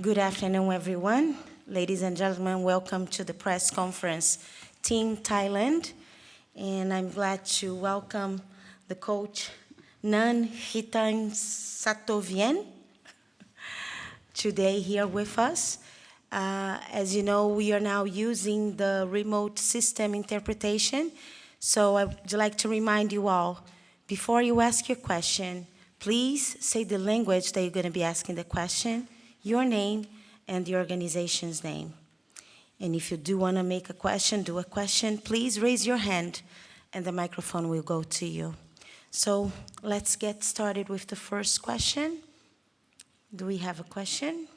Good afternoon, everyone. Ladies and gentlemen, welcome to the press conference, Team Thailand. And I'm glad to welcome the coach, Nan Hitan Satovien, today here with us. As you know, we are now using the remote system interpretation. So I would like to remind you all, before you ask your question, please say the language that you're going to be asking the question, your name, and the organization's name. And if you do want to make a question, do a question, please raise your hand and the microphone will go to you. So let's get started with the first question. Do we have a question?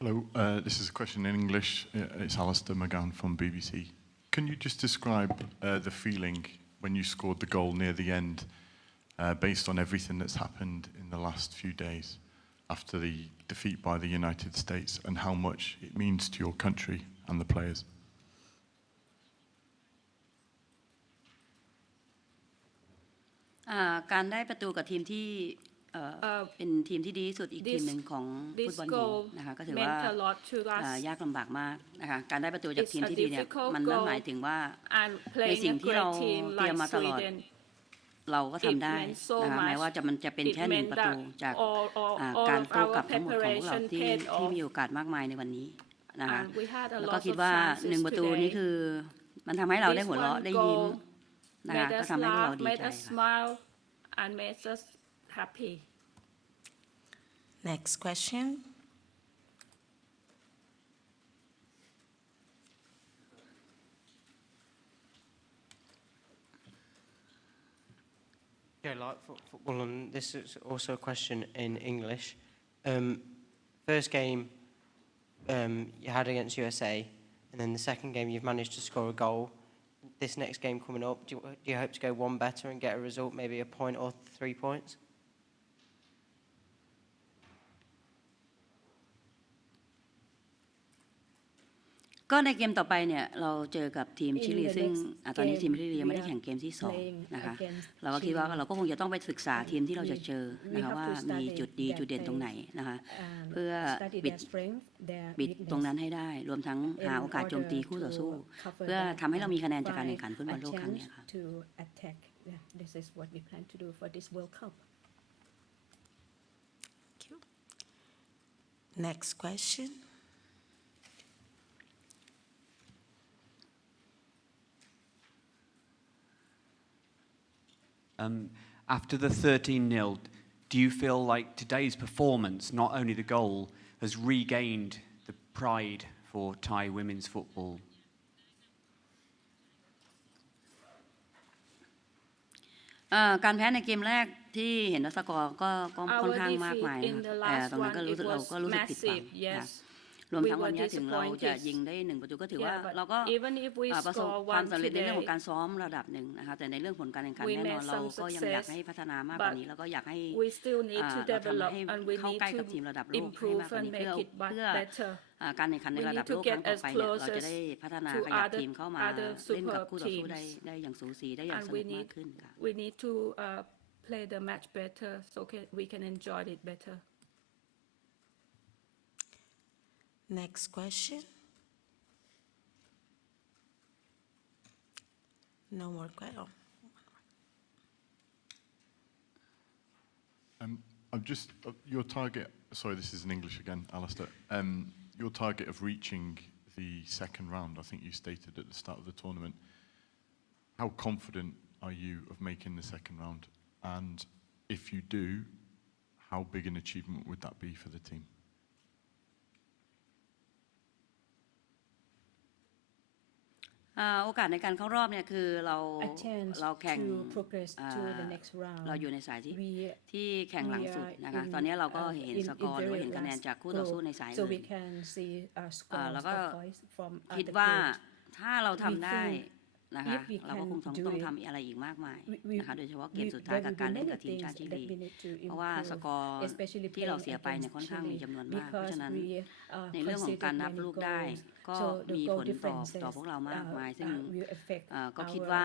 Hello, this is a question in English. It's Alistair McGowan from BBC. Can you just describe the feeling when you scored the goal near the end, based on everything that's happened in the last few days after the defeat by the United States, and how much it means to your country and the players? การได้ประตูกับทีมที่เป็นทีมที่ดีที่สุดอีกทีมหนึ่งของฟุตบอลหญิงนะคะก็ถือว่ายากลำบากมากนะคะการได้ประตูจากทีมที่ดีเนี่ยมันนั่นหมายถึงว่าในสิ่งที่เราเตรียมมาตลอดเราก็ทำได้นะคะแม้ว่ามันจะเป็นแค่1 ประตูจากการโต้กลับทั้งหมดของพวกเราที่มีโอกาสมากมายในวันนี้นะคะแล้วก็คิดว่า1 ประตูนี้คือมันทำให้เราได้หัวเราะได้ยิ้มนะคะก็ทำให้พวกเราดีใจค่ะ and makes us happy. Next question. Yeah, like football, and this is also a question in English. First game you had against USA, and then the second game you've managed to score a goal. This next game coming up, do you hope to go one better and get a result, maybe a point or 3 points? ก็ในเกมต่อไปเนี่ยเราเจอกับทีมชิลีซึ่งตอนนี้ทีมชิลียังไม่ได้แข่งเกมที่2นะคะเราก็คิดว่าเราก็คงจะต้องไปศึกษาทีมที่เราจะเจอนะคะว่ามีจุดดีจุดเด่นตรงไหนนะคะเพื่อปิดตรงนั้นให้ได้รวมทั้งหาโอกาสโจมตีคู่ต่อสู้เพื่อทำให้เรามีคะแนนจากการแข่งขันฟุตบอลโลกครั้งนี้ค่ะ This is what we plan to do for this World Cup. Thank you. Next question. After the 13-0, do you feel like today's performance, not only the goal, has regained the pride for Thai women's football? การแพ้ในเกมแรกที่เห็นว่าสกอร์ก็ค่อนข้างมากมายแต่ตรงนั้นก็รู้สึกผิดหวังนะรวมทั้งวันนี้ถึงเราจะยิงได้1 ประตูก็ถือว่าเราก็ประสบความสำเร็จในเรื่องของการซ้อมระดับหนึ่งนะคะแต่ในเรื่องผลการแข่งขันแน่นอนเราก็ยังอยากให้พัฒนามากกว่านี้แล้วก็อยากให้เราทำให้เข้าใกล้กับทีมระดับโลกให้มากกว่านี้เพื่อการแข่งขันในระดับโลกครั้งต่อไปเนี่ยเราจะได้พัฒนาขยับทีมเข้ามาเล่นกับคู่ต่อสู้ได้อย่างสูสีได้อย่างสนุกมากขึ้นค่ะ We need to play the match better so we can enjoy it better. Next question. No more questions. I'm just your target. Sorry, this is in English again, Alistair. Your target of reaching the second round, I think you stated at the start of the tournament. How confident are you of making the second round? And if you do, how big an achievement would that be for the team? โอกาสในการเข้ารอบเนี่ยคือเราแข่งเราอยู่ในสายที่แข่งหลังสุดนะคะตอนนี้เราก็เห็นสกอร์หรือเห็นคะแนนจากคู่ต่อสู้ในสายอื่นแล้วก็คิดว่าถ้าเราทำได้นะคะเราก็คงต้องทำอะไรอีกมากมายนะคะโดยเฉพาะเกมสุดท้ายกับการเล่นกับทีมชาติชิลีเพราะว่าสกอร์ที่เราเสียไปเนี่ยค่อนข้างมีจำนวนมากเพราะฉะนั้นในเรื่องของการนับลูกได้ก็มีผลต่อพวกเรามากมายซึ่งก็คิดว่า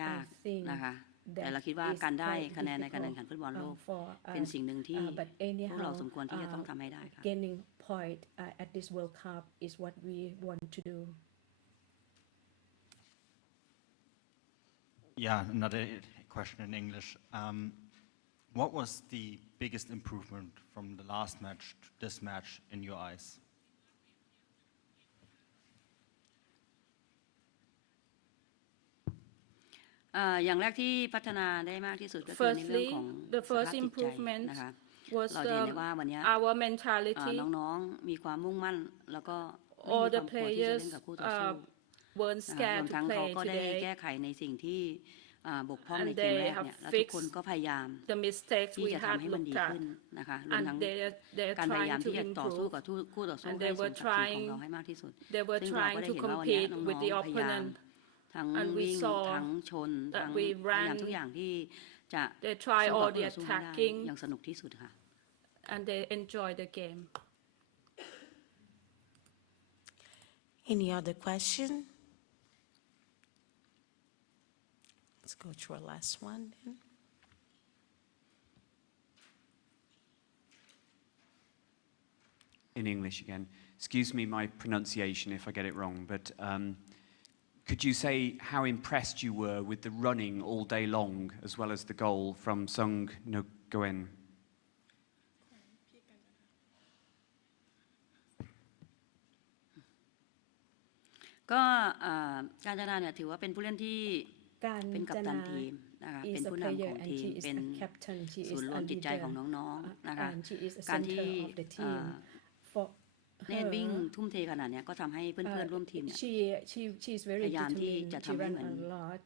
ยากนะคะ แต่เรา that คิดว่า is การได้ quite คะแนนในการแข่งขัน difficult ฟุตบอลโลก for เป็น us. สิ่งหนึ่งที่ But พวกเรา anyhow, สมควรที่จะต้องทำให้ได้ค่ะ gaining point at this World Cup is what we want to do. Yeah, another question in English. What was the biggest improvement from the last match to this match in your eyes? อย่างแรกที่พัฒนาได้มากที่สุดก็คือในเรื่อง Firstly, ของ the สภาพ first จิตใจ improvement นะคะ was เราจะเห็นได้ว่าวันนี้ our mentality. น้องๆมีความมุ่งมั่นแล้วก็ไม่ All มีค the วามกลัวที่จะเล่น players กับคู่ต่อสู้ weren't รว scared ม to ทั้งเขา play ก็ได้แก้ today. ไขในสิ่งที่บกพร่องใน And เกม they แรก have เนี่ยแล้วทุกคน fixed ก็พยายาม the mistakes ที่ we จะ had ทำให้มันดี looked ขึ้น at, นะคะรวมทั้ง and they're การพยายาม trying to ที่จะต่อสู้กับ improve. คู่ต่อสู้ And ให้ they สม were ศักดิ์ศรีของ trying เราให้มากที่สุด they were ซึ่งเราก็ trying ได้ to เห็นว่าวันนี้ compete น้ with อง the ๆพยายาม opponent. ทั้ง And we วิ่ง saw ทั้งชน that ทั้ง we พยายาม ran ทุกอย่างที่จะ They try สู้ all กับคู่ the ต่อสู้ให้ได้ attacking อย่างสนุกที่สุดค่ะ and they enjoy the game. Any other question? Let's go to our last one then. In English again. Excuse me my pronunciation if I get it wrong, but could you say how impressed you were with the running all day long as well as the goal from Sung Ngoen? ก็การจนาเนี่ยถือว่าเป็นผู้เล่นที่เป็นกัปตัน Kanjana ทีมนะคะเป็น is a ผู้นำข player อง and ทีม she is เป็น a captain. She ศู is นย์ร a วมจิตใจ leader ของน้องๆนะคะ and she is a การที่ center of the team. For เนตวิ่ง her, ทุ่มเทขนาดเนี้ยก็ทำให้เพื่อนๆร่วมทีมเนี่ย she is very พยายามที่ determined. จะ She ทำให้ ran เหมือน a lot.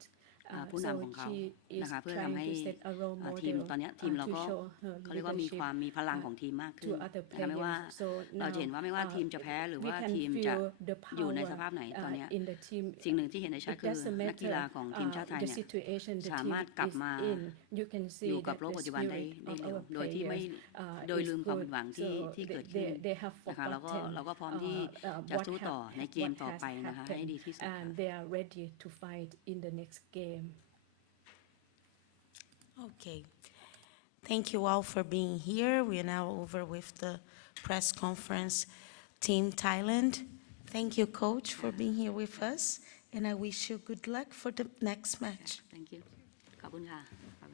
ผู้นำของเขา she is นะคะเพื่อ trying ทำให้ to set a role ทีม model ตอนเนี้ยทีมเรา to ก็ show her เขาเรียกว่ามี leadership ความมีพลังของทีมมากขึ้น to other นะคะไม่ว่า players. So เราจะเห็น now ว่าไม่ว่าทีมจะแพ้หรือ we ว่า can ทีมจะ feel the อยู่ใน power สภาพไหนตอนเนี้ย in the team. สิ่งหนึ่งที่เห็นได้ชัด It คือ doesn't นักกีฬา matter ของทีมชาติไทย the เนี่ย situation the สา team มารถกลับ is มา in. You can อ see ยู่กับ that โลก the ปัจจุบันได้ spirit ได้ of เร็ว our โดยที่ไม่ players โดย is ลืมความ good. ผิดหวังที่ So ที่เกิดขึ้น they have นะคะแล้วก็ forgotten เราก็พร้อมที่จะ what สู้ต่อในเกม what ต่อ has ไปนะคะให้ดีที่สุด happened ค่ะ and they are ready to fight in the next game. Okay. Thank you all for being here. We are now over with the press conference. Team Thailand, thank you, Coach, for being here with us, and I wish you good luck for the next match. thank you ขอบคุณค่ะขอบคุณค่ะ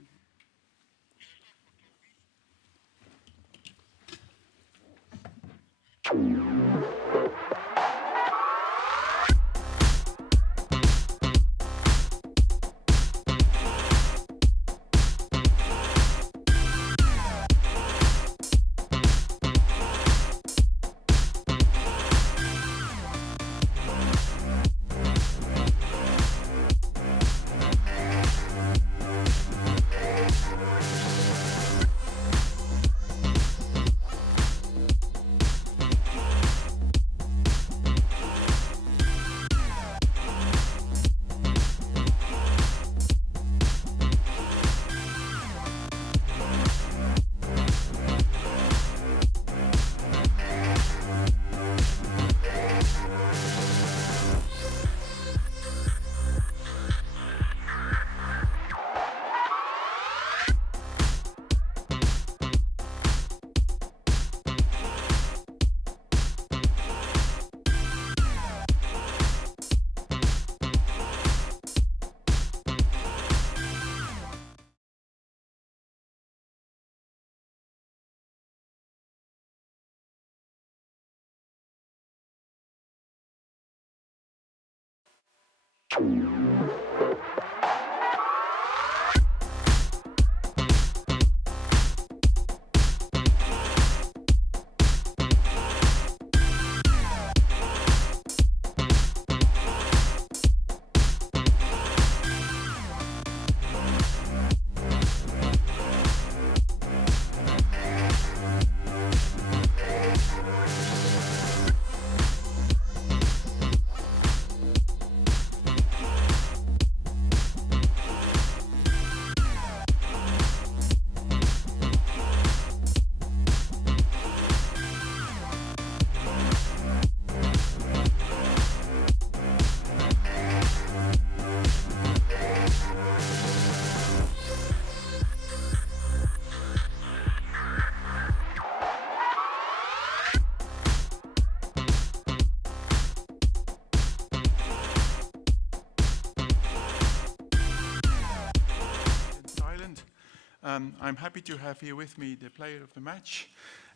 I'm happy to have here with me the player of the match,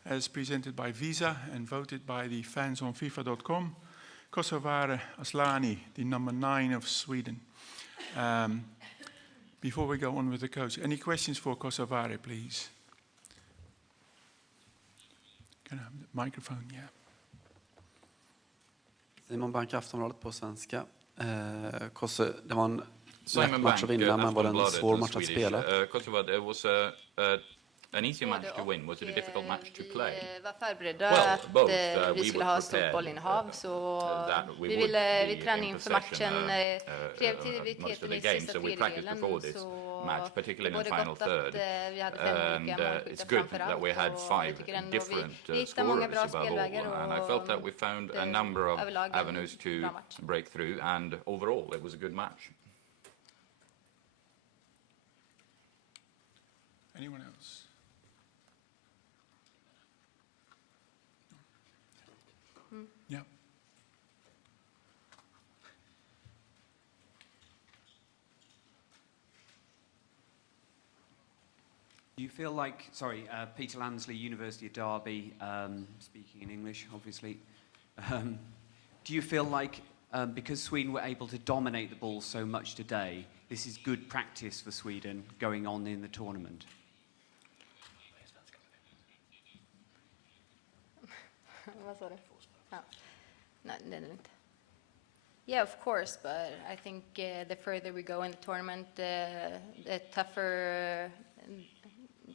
as presented by Visa and voted by the fans on FIFA.com, Kosovare Aslani, the number 9 of Sweden. Before we go on with the coach, any questions for Kosovare, please? Can I have the microphone? Yeah. Simon Bank, Aftonbladet på svenska. Kosse, det var en Simon lätt match att vinna, men var det en svår match att spela? Kosovo, it was an easy match to win. Was it a difficult match to play? Vi var förberedda Well, both. att vi We skulle were ha stort prepared, bollinnehav, så we vi would ville be vid träning in inför possession, matchen most kreativiteten of the i game, sista so we practiced tredjedelen, before this så match, particularly in the både final gott att third. vi hade 5 And olika målskyttar it's good framför that we allt, had och 5 jag tycker ändå different vi hittade många bra scorers above spelvägar, all, and I felt that we found a number of överlag en avenues to bra match. break through, and overall it was a good match. Anyone else? Yeah. Do you feel like, sorry, Peter Lansley, University of Derby, speaking in English, obviously. Do you feel like, because Sweden were able to dominate the ball so much today, this is good practice for Sweden going on in the tournament? Vad sa du? Ja. Nej, det är det inte. Yeah, of course, but I think the further we go in the tournament, the tougher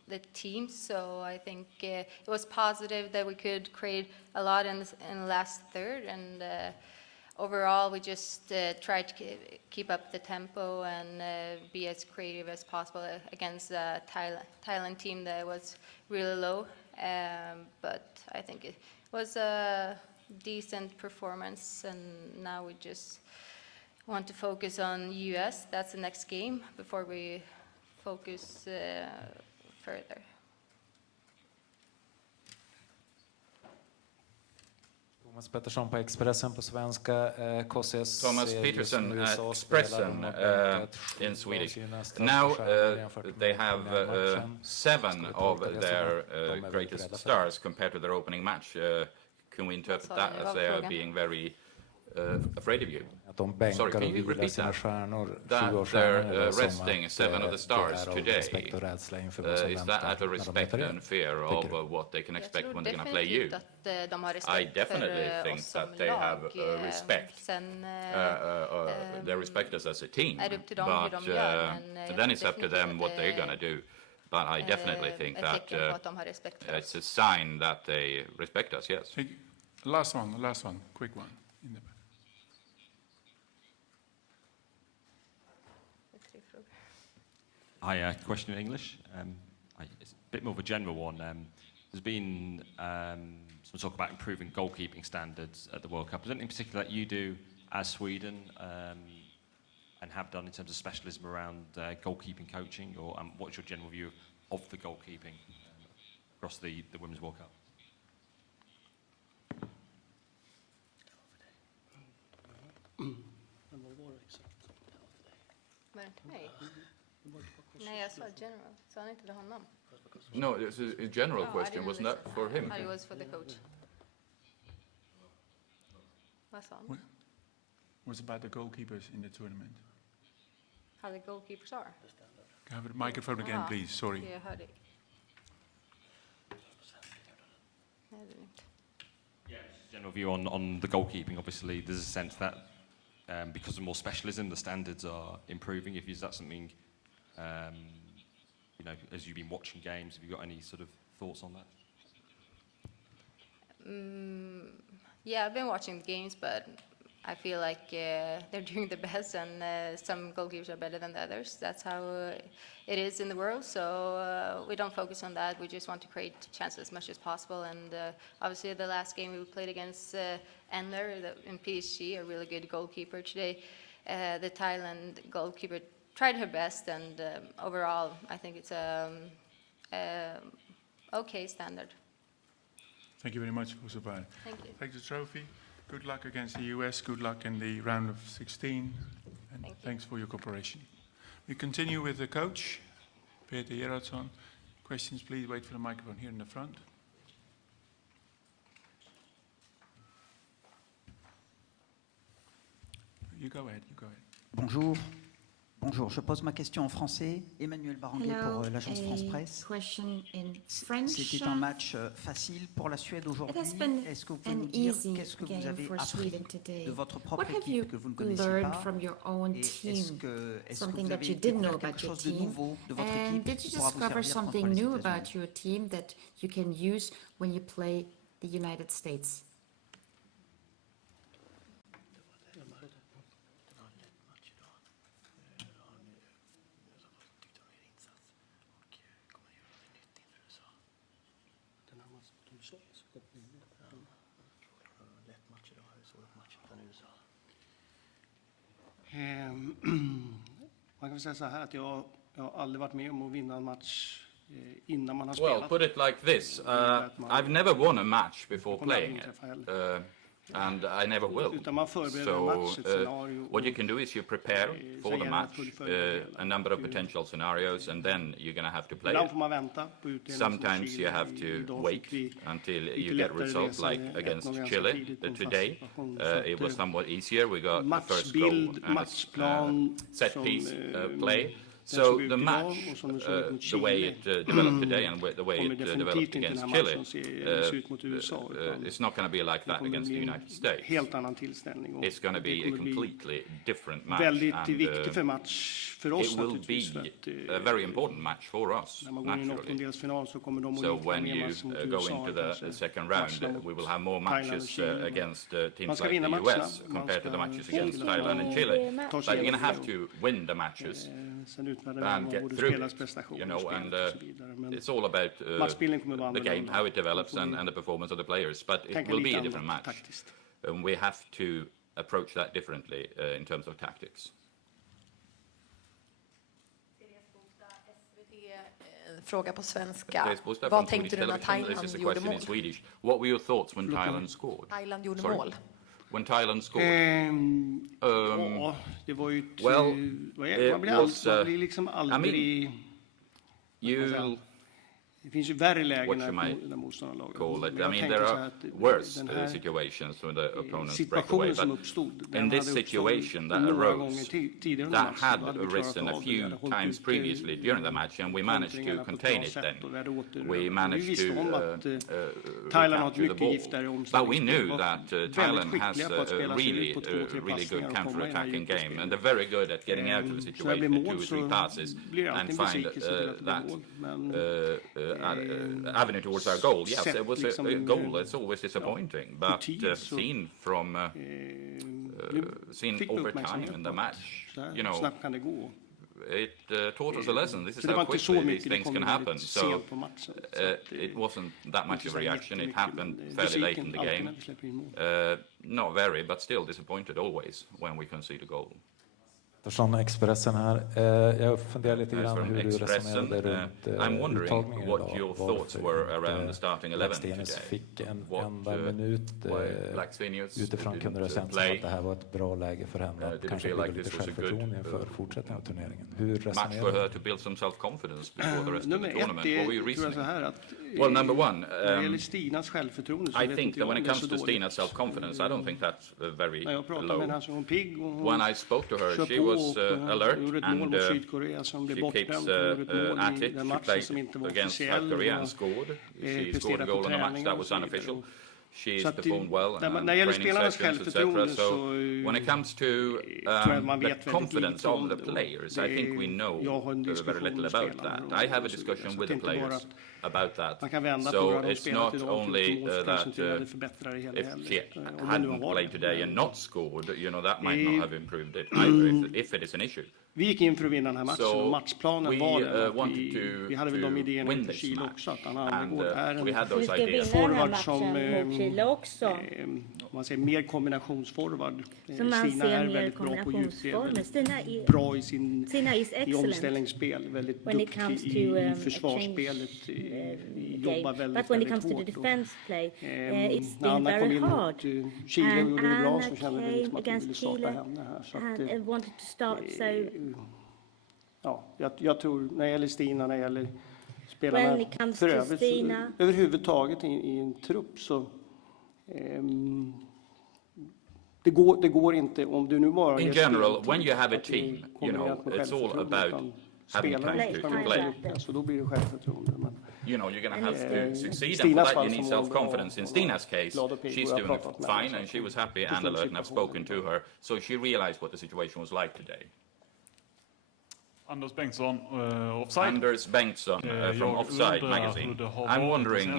the teams. So I think it was positive that we could create a lot in the last third, and overall we just tried to keep up the tempo and be as creative as possible against the Thailand team that was really low. But I think it was a decent performance, and now we just want to focus on US. That's the next game before we focus further. Thomas Pettersson på Expressen på svenska. Kosses Thomas Peterson at Expressen in Swedish. Now they have 7 of their greatest stars compared to their opening match. Can we interpret that as they are being very afraid of you? Sorry, can you repeat that? That they're resting 7 of the stars today. Is that out of respect and fear of what they can expect when they're going to play you? I definitely think that they have respect. They respect us as a team, but then it's up to them what they're going to do. But I definitely think that it's a sign that they respect us, yes. Last one, quick one. In the back. Hi, question in English. It's a bit more of a general one. There's been some talk about improving goalkeeping standards at the World Cup. Is there anything in particular that you do as Sweden and have done in terms of specialism around goalkeeping coaching, or what's your general view of the goalkeeping across the Women's World Cup? Var det inte mig? Nej, jag sa general. Sa han inte till honom? No, it's a general question. Wasn't that for him? It was for the coach. Vad sa han? Was about the goalkeepers in the tournament. How the goalkeepers are? Can I have the microphone again, please? Sorry. Jag hörde. Nej, det är inte. General view on the goalkeeping. Obviously, there's a sense that because of more specialism, the standards are improving. Is that something, as you've been watching games, have you got any sort of thoughts on that? Yeah, I've been watching the games, but I feel like they're doing the best, and some goalkeepers are better than the others. That's how it is in the world. So we don't focus on that. We just want to create chances as much as possible. And obviously, the last game we played against Endler in PSG, a really good goalkeeper today. The Thailand goalkeeper tried her best, and overall, I think it's okay standard. Thank you very much, Kosovar. Thank you. Take the trophy. Good luck against the US. Good luck in the round of 16. And thanks for your cooperation. We continue with the coach, Peter Gerhardsson. Questions, please wait for the microphone here in the front. You go ahead. Bonjour. Bonjour, je pose ma question en français. Emmanuel Baranguet pour l'agence France Presse. C'était un match facile pour la Suède aujourd'hui. Est-ce que vous pouvez nous dire qu'est-ce que vous avez appris de votre propre équipe que vous ne connaissiez pas? Et est-ce que vous avez découvert quelque chose de nouveau de votre équipe qui pourra vous servir contre les États-Unis? Man kan säga så här att jag har aldrig varit med om att vinna en match innan man har spelat. Well, put it like this. I've never won a match before playing it. And I never will. So what you can do is you prepare for the match, a number of potential scenarios, and then you're going to have to play it. Sometimes you have to wait until you get results, like against Chile today. It was somewhat easier. We got the first goal and a set piece play. So the match, the way it developed today and the way it developed against Chile, it's not going to be like that against the United States. It's going to be a completely different match. And, it will be a very important match for us, naturally. So when you go into the second round, we will have more matches against teams like the US compared to the matches against Thailand and Chile. But you're going to have to win the matches and get through it, you know, and it's all about the game, how it develops and the performance of the players, but it will be a different match. And we have to approach that differently in terms of tactics. Fråga på svenska. Vad tänkte du när Thailand gjorde mål? What were your thoughts when Thailand scored? Thailand gjorde mål. When Thailand scored? Det var ju well, man blir liksom aldrig... Det finns ju värre lägen när motståndarlaget... I mean, there are worse situations when the opponents break away. But in this situation that arose, that had arisen a few times previously during the match, and we managed to contain it then. We managed to capture the ball. But we knew that Thailand has a really good counter-attacking game, and they're very good at getting out of the situation in 2 or 3 passes and find that avenue towards our goal. Yes, it was a goal. It's always disappointing, but seen over time in the match, you know, it taught us a lesson. This is how quickly these things can happen. So it wasn't that much of a reaction. It happened fairly late in the game. Not very, but still disappointed always when we concede a goal. Från Expressen här. Jag funderar lite grann hur du resonerade runt uttagningen idag. Varför Blackstenius fick en enda minut. Utifrån kunde det kännas som att det här var ett bra läge för henne att kanske bygga lite självförtroende inför fortsättningen av turneringen. Hur resonerade du? Nummer 1 tror jag så här att well, number one, när det gäller Stinas självförtroende så I think that when it comes to Stina's self-confidence, I don't think that's very low. When I spoke to her, she was alert and she keeps at it. She played against South Korea and scored. She scored a goal in a match that was unofficial. She's performed well and training sessions, etc. So when it comes to the confidence of the players, I think we know very little about that. I have a discussion with the players about that. So it's not only that if she hadn't played today and not scored, you know, that might not have improved it either, if it is an issue. Vi gick in för att vinna den här matchen och matchplanen var att vi hade väl de idéerna inför Chile också att han är en forward som man säger mer kombinationsforward. Stina är väldigt bra på djupspel, väldigt bra i omställningsspel, väldigt duktig i försvarsspelet, jobbar väldigt hårt. När Anna kom in mot Chile och gjorde det bra så kände vi liksom att vi ville starta henne här. jag tror när det gäller Stina, när det gäller spelarna When it comes för to övrigt, Stina. överhuvudtaget i en trupp så det går inte om du nu bara In ger general, speltid when you have a att det team, kombinerat med it's all självförtroende, about utan having spelare time ska to man play. lyckas, och då blir det självförtroende. Men You're going to have to succeed, and for Stinas that fall you need som hon self-confidence. In Stina's case, glad och pigg, she's och jag har doing pratat med henne, fine, and she was happy förstår and alert, and I've situationen. spoken to her, so she realized what the situation was like today. Anders Bengtsson, Offside. Anders Bengtsson from Offside magazine. I'm wondering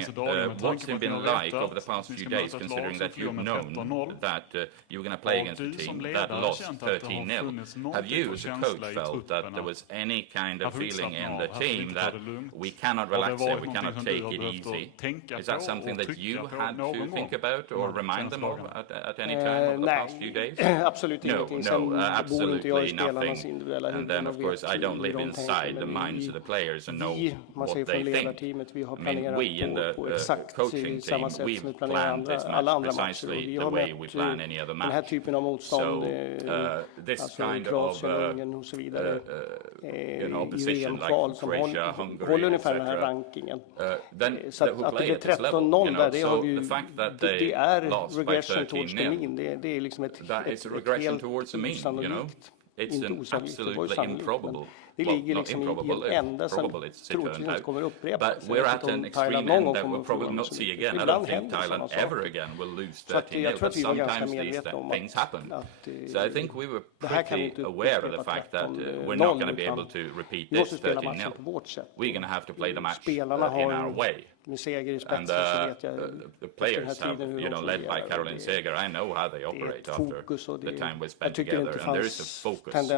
what's it been like over the past few days, considering that you've known that you were going to play against a team that lost 13-0. Have you, as a coach, felt that there was any kind of feeling in the team that we cannot relax here, we cannot take it easy? Is that something that you had to think about or remind them of at any time over the past few days? Absolut ingenting. No, absolutely nothing. And then, of course, I don't live inside the minds of the players and know what they think. I mean, we in the coaching team, we've planned this match precisely the way we plan any other match. So this kind of opposition like Croatia, Hungary, etc. Then who play at this level, so the fact that they lost by 13-0, that is a regression towards the mean, It's an absolutely improbable. Det ligger liksom i en ända som troligtvis inte kommer upprepas. But we're at an extreme end that we'll probably not see again. I don't think Thailand ever again will lose 13-0, but sometimes these things happen. So I think we were pretty aware of the fact that we're not going to be able to repeat this 13-0. We're going to have to play the match in our way. And the players have, led by Caroline Seger, I know how they operate after the time we spent together, and there is a focus. And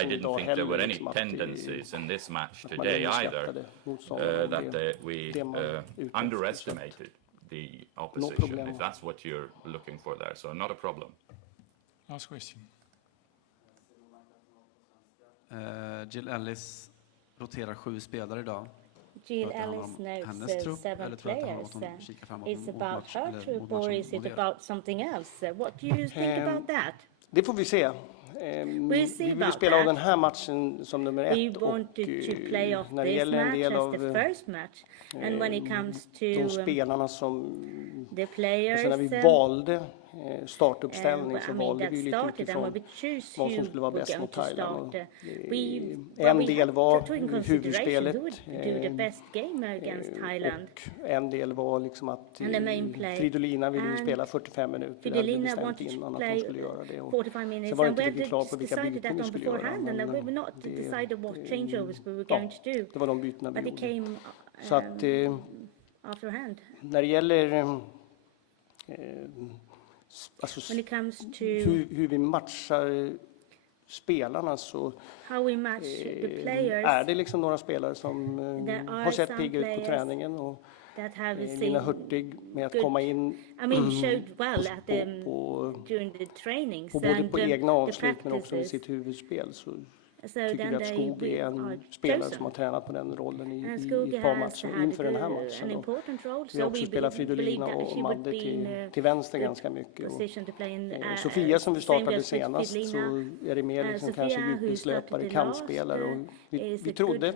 I didn't think there were any tendencies in this match today either, that we underestimated the opposition, if that's what you're looking for there. So not a problem. Last question. Jill Ellis roterar 7 spelare idag. Jill Ellis knows 7 players. Is about her troop or is it about something else? What do you think about that? Det får vi se. Vi vill spela av den här matchen som nummer 1 och när det gäller en del av de spelarna som när vi valde startuppställning så valde vi lite utifrån vad som skulle vara bäst mot Thailand. En del var huvudspelet och en del var liksom att Fridolina ville spela 45 minuter. Det hade vi bestämt innan att hon skulle göra det. Och sen var det inte riktigt klart på vilka byten vi skulle göra. Det var de bytena vi gjorde. Så att när det gäller alltså hur vi matchar spelarna så är det liksom några spelare som har sett pigga ut på träningen och Lina Hurtig med att komma in både på egna avslut men också i sitt huvudspel så tycker vi att Skog är en spelare som har tränat på den rollen i ett par matcher inför den här matchen. Och vi har också spelat Fridolina och Madde till vänster ganska mycket. Och Sofia som vi startade senast så är det mer liksom kanske djupledslöpare, kantspelare. Och vi trodde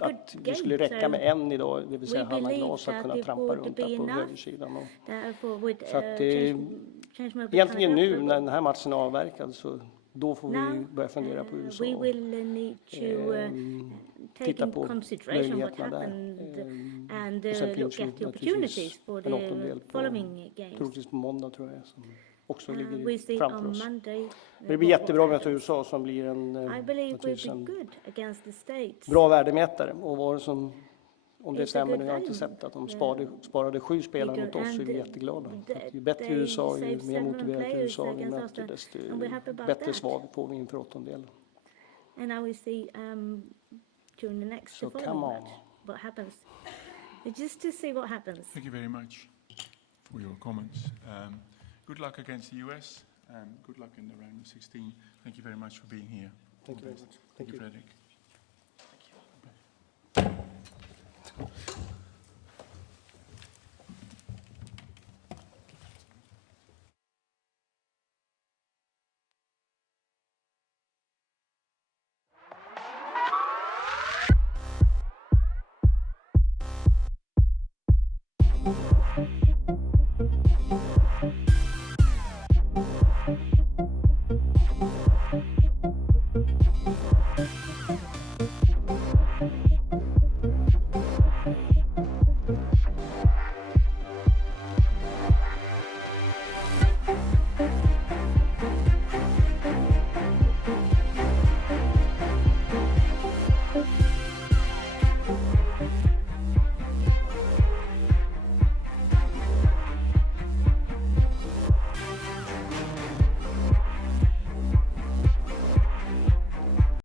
att det skulle räcka med en idag, det vill säga Hanna Glas, att kunna trampa runt där på högersidan. Så att egentligen nu när den här matchen är avverkad så då får vi börja fundera på USA. Titta på möjligheterna där. Och sen finns ju naturligtvis en åttondel troligtvis på måndag tror jag som också ligger framför oss. Men det blir jättebra med USA som blir en bra värdemätare. Och vad det som, om det stämmer, nu har jag inte sett att de sparade 7 spelare mot oss så är vi jätteglada. Ju bättre USA, ju mer motiverat USA vi möter, desto bättre svar får vi inför åttondelen. And I will see during the next So come on. what happens. Just to see what happens. Thank you very much for your comments. Good luck against the US and good luck in the round of 16. Thank you very much for being here. Thank you very much. Thank you, Fredrik.